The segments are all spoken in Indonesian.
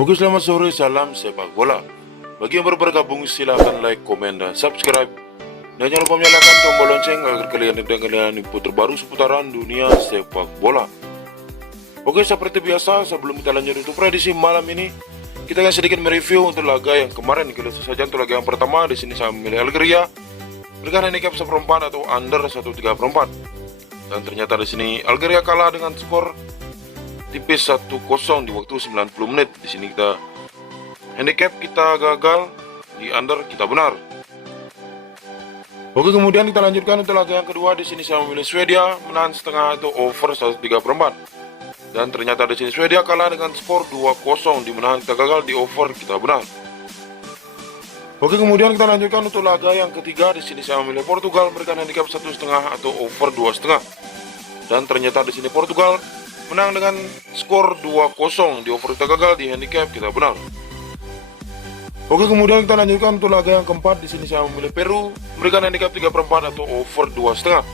Oke, selamat sore, salam sepak bola. Bagi yang baru bergabung, silahkan like, komen, dan subscribe. Dan jangan lupa menyalakan tombol lonceng agar kalian tidak ketinggalan info terbaru seputaran dunia sepak bola. Oke, seperti biasa, sebelum kita lanjut untuk prediksi malam ini, kita akan sedikit mereview untuk laga yang kemarin. Kita langsung saja untuk laga yang pertama. Di sini saya memilih Algeria dengan handicap 1/4 atau under 1/3/4. Dan ternyata di sini Algeria kalah dengan skor tipis 1-0 di waktu 90 menit. Di sini kita handicap kita gagal, di under kita benar. Oke, kemudian kita lanjutkan untuk laga yang kedua. Di sini saya memilih Swedia menahan setengah atau over 1/3/4. Dan ternyata di sini Swedia kalah dengan skor 2-0, di menahan kita gagal, di over kita benar. Oke, kemudian kita lanjutkan untuk laga yang ketiga. Di sini saya memilih Portugal memberikan handicap 1,5 atau over 2,5. Dan ternyata di sini Portugal menang dengan skor 2-0, di over kita gagal, di handicap kita benar. Oke, kemudian kita lanjutkan untuk laga yang keempat. Di sini saya memilih Peru memberikan handicap 3/4 atau over 2,5.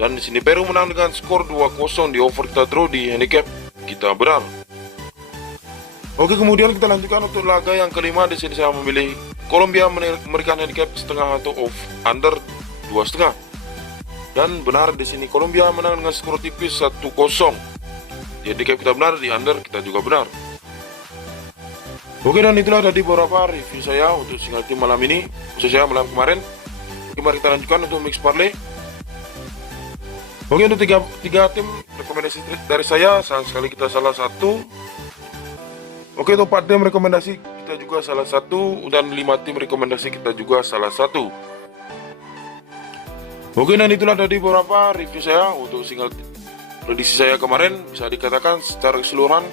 Dan di sini Peru menang dengan skor 2-0, di over kita draw, di handicap kita benar. Oke, kemudian kita lanjutkan untuk laga yang kelima. Di sini saya memilih Kolombia memberikan handicap setengah atau under 2,5. Dan benar, di sini Kolombia menang dengan skor tipis 1-0. Di handicap kita benar, di under kita juga benar. Oke, dan itulah tadi beberapa review saya untuk single tim malam ini, khususnya malam kemarin. Mari kita lanjutkan untuk mix parlay. Oke, untuk tiga tim rekomendasi dari saya, sayang sekali kita salah satu. Oke, untuk 4 tim rekomendasi kita juga salah satu, dan 5 tim rekomendasi kita juga salah satu. Oke, dan itulah tadi beberapa review saya untuk single prediksi saya kemarin. Bisa dikatakan secara keseluruhan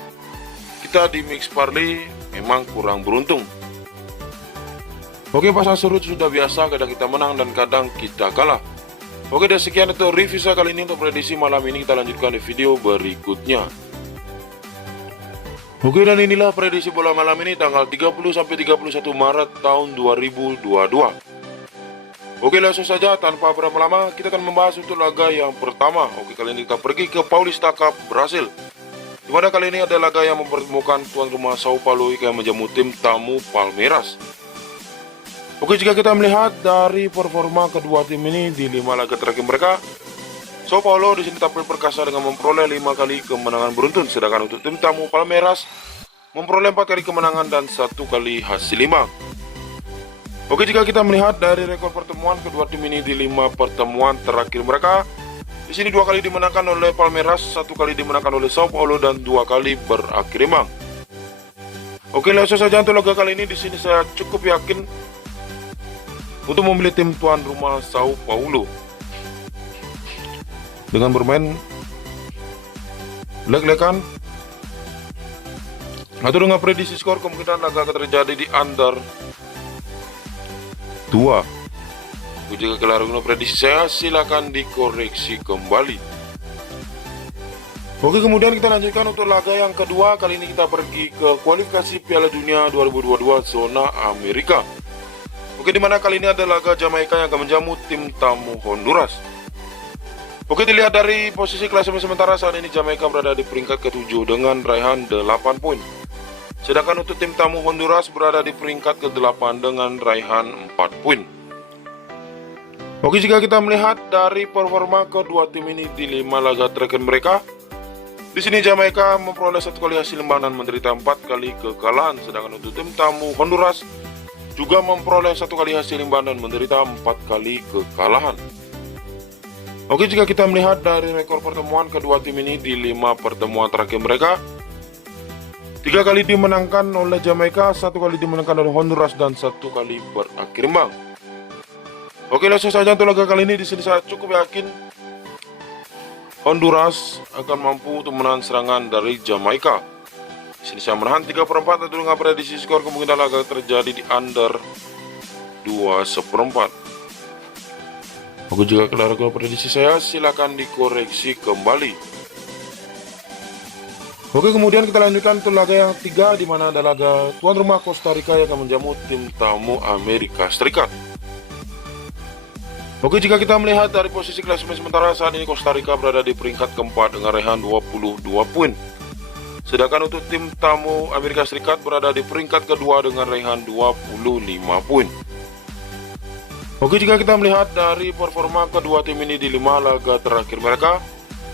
kita di mix parlay memang kurang beruntung. Oke, pasang surut sudah biasa, kadang kita menang dan kadang kita kalah. Oke, dan sekian untuk review saya kali ini untuk prediksi malam ini. Kita lanjutkan di video berikutnya. Oke, dan inilah prediksi bola malam ini tanggal 30 sampai 31 Maret tahun 2022. Oke, langsung saja tanpa berlama-lama kita akan membahas untuk laga yang pertama. Oke, kali ini kita pergi ke Paulista Cup Brasil, dimana kali ini ada laga yang mempertemukan tuan rumah Sao Paulo yang menjamu tim tamu Palmeiras. Oke, jika kita melihat dari performa kedua tim ini di 5 laga terakhir mereka, Sao Paulo di sini tampil perkasa dengan memperoleh 5 kali kemenangan beruntun, sedangkan untuk tim tamu Palmeiras memperoleh 4 kali kemenangan dan 1 kali hasil imbang. Oke, jika kita melihat dari rekor pertemuan kedua tim ini di 5 pertemuan terakhir mereka, di sini 2 kali dimenangkan oleh Palmeiras, 1 kali dimenangkan oleh Sao Paulo, dan 2 kali berakhir imbang. Oke, langsung saja untuk laga kali ini. Di sini saya cukup yakin untuk memilih tim tuan rumah Sao Paulo dengan bermain leg-legan atau dengan prediksi skor, kemungkinan laga akan terjadi di under 2. Jika keliru prediksi saya, silakan dikoreksi kembali. Oke, kemudian kita lanjutkan untuk laga yang kedua. Kali ini kita pergi ke kualifikasi Piala Dunia 2022 zona Amerika. Oke, dimana kali ini ada laga Jamaika yang akan menjamu tim tamu Honduras. Oke, dilihat dari posisi klasemen sementara saat ini Jamaika berada di peringkat ke-7 dengan raihan 8 poin. Sedangkan untuk tim tamu Honduras berada di peringkat ke-8 dengan raihan 4 poin. Oke, jika kita melihat dari performa kedua tim ini di 5 laga terakhir mereka, di sini Jamaika memperoleh 1 kali hasil imbang dan menderita 4 kali kekalahan. Sedangkan untuk tim tamu Honduras juga memperoleh 1 kali hasil imbang dan menderita 4 kali kekalahan. Oke, jika kita melihat dari rekor pertemuan kedua tim ini di 5 pertemuan terakhir mereka, 3 kali dimenangkan oleh Jamaika, 1 kali dimenangkan oleh Honduras, dan 1 kali berakhir imbang. Oke, langsung saja untuk laga kali ini. Di sini saya cukup yakin Honduras akan mampu untuk menahan serangan dari Jamaika. Di sini saya menahan 3/4 atau dengan prediksi skor, kemungkinan laga terjadi di under 2/4. Oke, jika keliru prediksi saya, silakan dikoreksi kembali. Oke, kemudian kita lanjutkan untuk laga yang 3, di mana ada laga tuan rumah Costa Rica yang akan menjamu tim tamu Amerika Serikat. Oke, jika kita melihat dari posisi klasemen sementara saat ini Costa Rica berada di peringkat keempat dengan raihan 22 poin. Sedangkan untuk tim tamu Amerika Serikat berada di peringkat kedua dengan raihan 25 poin. Oke, jika kita melihat dari performa kedua tim ini di 5 laga terakhir mereka,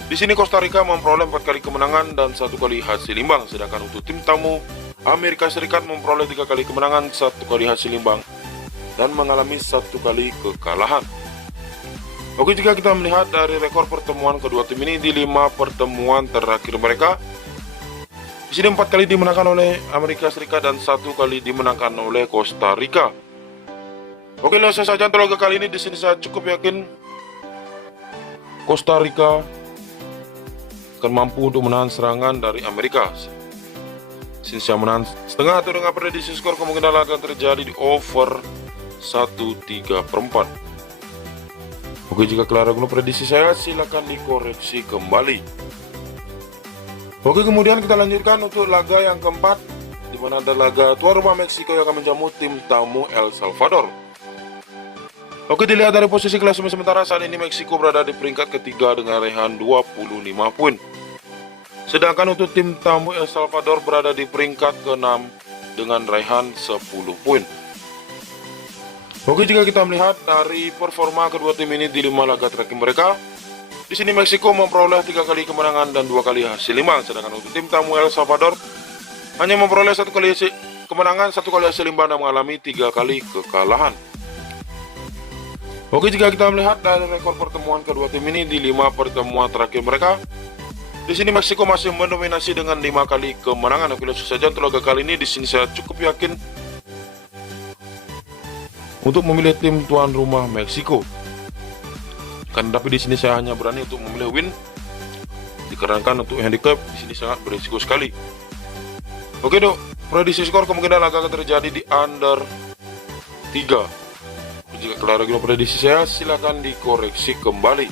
di sini Costa Rica memperoleh 4 kali kemenangan dan 1 kali hasil imbang. Sedangkan untuk tim tamu Amerika Serikat memperoleh 3 kali kemenangan, 1 kali hasil imbang, dan mengalami 1 kali kekalahan. Oke, jika kita melihat dari rekor pertemuan kedua tim ini di 5 pertemuan terakhir mereka, di sini 4 kali dimenangkan oleh Amerika Serikat dan 1 kali dimenangkan oleh Costa Rica. Oke, langsung saja untuk laga kali ini. Di sini saya cukup yakin Costa Rica akan mampu untuk menahan serangan dari Amerika. Sini saya menahan setengah atau dengan prediksi skor kemungkinan akan terjadi di over 1/3/4. Oke, jika kalian ragu prediksi saya, silakan dikoreksi kembali. Oke, kemudian kita lanjutkan untuk laga yang keempat, di mana ada laga tuan rumah Meksiko yang akan menjamu tim tamu El Salvador. Oke, dilihat dari posisi klasemen sementara saat ini Meksiko berada di peringkat ketiga dengan raihan 25 poin. Sedangkan untuk tim tamu El Salvador berada di peringkat ke-6 dengan raihan 10 poin. Oke, jika kita melihat dari performa kedua tim ini di 5 laga terakhir mereka, di sini Meksiko memperoleh 3 kali kemenangan dan 2 kali hasil imbang. Sedangkan untuk tim tamu El Salvador hanya memperoleh 1 kali kemenangan, 1 kali hasil imbang, dan mengalami 3 kali kekalahan. Oke, jika kita melihat dari rekor pertemuan kedua tim ini di 5 pertemuan terakhir mereka, di sini Meksiko masih mendominasi dengan 5 kali kemenangan. Oke, langsung saja untuk laga kali ini. Di sini saya cukup yakin untuk memilih tim tuan rumah Meksiko. Tapi di sini saya hanya berani untuk memilih win, dikarenakan untuk handicap di sini sangat berisiko sekali. Oke dok, prediksi skor kemungkinan laga akan terjadi di under 3. Jika kalian ragu prediksi saya, silahkan dikoreksi kembali.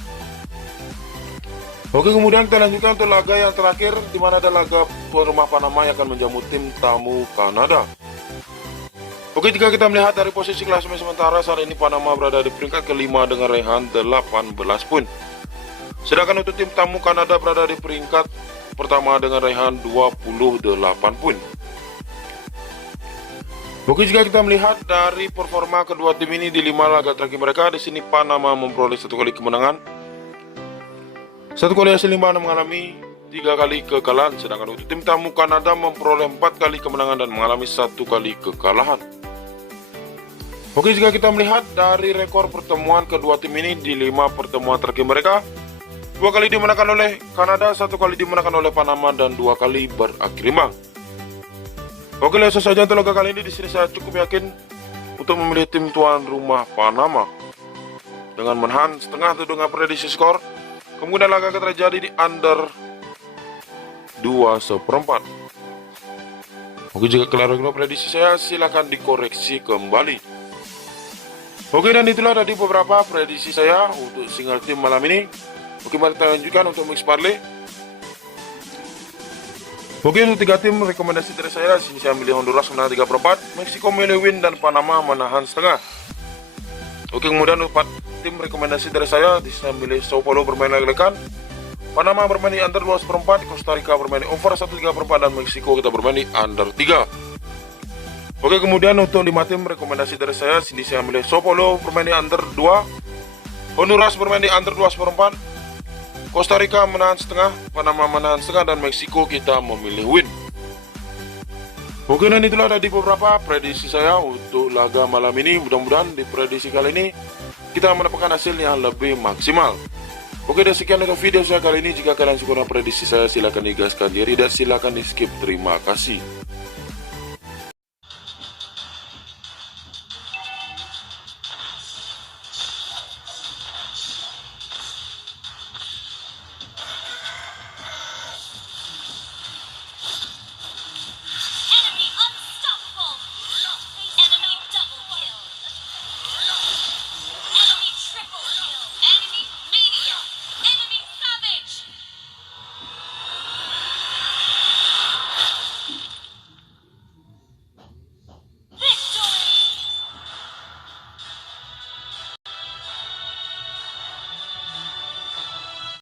Oke, kemudian kita lanjutkan untuk laga yang terakhir, di mana ada laga tuan rumah Panama yang akan menjamu tim tamu Kanada. Oke, jika kita melihat dari posisi klasemen sementara saat ini Panama berada di peringkat kelima dengan raihan 18 poin. Sedangkan untuk tim tamu Kanada berada di peringkat pertama dengan raihan 28 poin. Oke, jika kita melihat dari performa kedua tim ini di 5 laga terakhir mereka, di sini Panama memperoleh 1 kali kemenangan, 1 kali hasil imbang, dan mengalami 3 kali kekalahan. Sedangkan untuk tim tamu Kanada memperoleh 4 kali kemenangan dan mengalami 1 kali kekalahan. Oke, jika kita melihat dari rekor pertemuan kedua tim ini di 5 pertemuan terakhir mereka, 2 kali dimenangkan oleh Kanada, 1 kali dimenangkan oleh Panama, dan 2 kali berakhir imbang. Oke, langsung saja untuk laga kali ini. Di sini saya cukup yakin untuk memilih tim tuan rumah Panama dengan menahan setengah atau dengan prediksi skor kemungkinan laga akan terjadi di under 2/4. Oke, jika kalian ragu prediksi saya, silahkan dikoreksi kembali. Oke, dan itulah tadi beberapa prediksi saya untuk single tim malam ini. Oke, mari kita lanjutkan untuk mix parlay. Oke, untuk 3 tim rekomendasi dari saya, sini saya milih Honduras menang 3/4, Meksiko milih win, dan Panama menahan setengah. Oke, kemudian untuk 4 tim rekomendasi dari saya, di sini saya milih Sao Paulo bermain lekan, Panama bermain di under 2/4, Costa Rica bermain di over 1/3/4, dan Meksiko kita bermain di under 3. Oke, kemudian untuk 5 tim rekomendasi dari saya, sini saya milih Sao Paulo bermain di under 2, Honduras bermain di under 2/4, Costa Rica menahan setengah, Panama menahan setengah, dan Meksiko kita memilih win. Oke, dan itulah tadi beberapa prediksi saya untuk laga malam ini. Mudah-mudahan di prediksi kali ini kita mendapatkan hasil yang lebih maksimal. Oke, dan sekian untuk video saya kali ini. Jika kalian suka dengan prediksi saya, silahkan digaskan diri dan silahkan di skip. Terima kasih.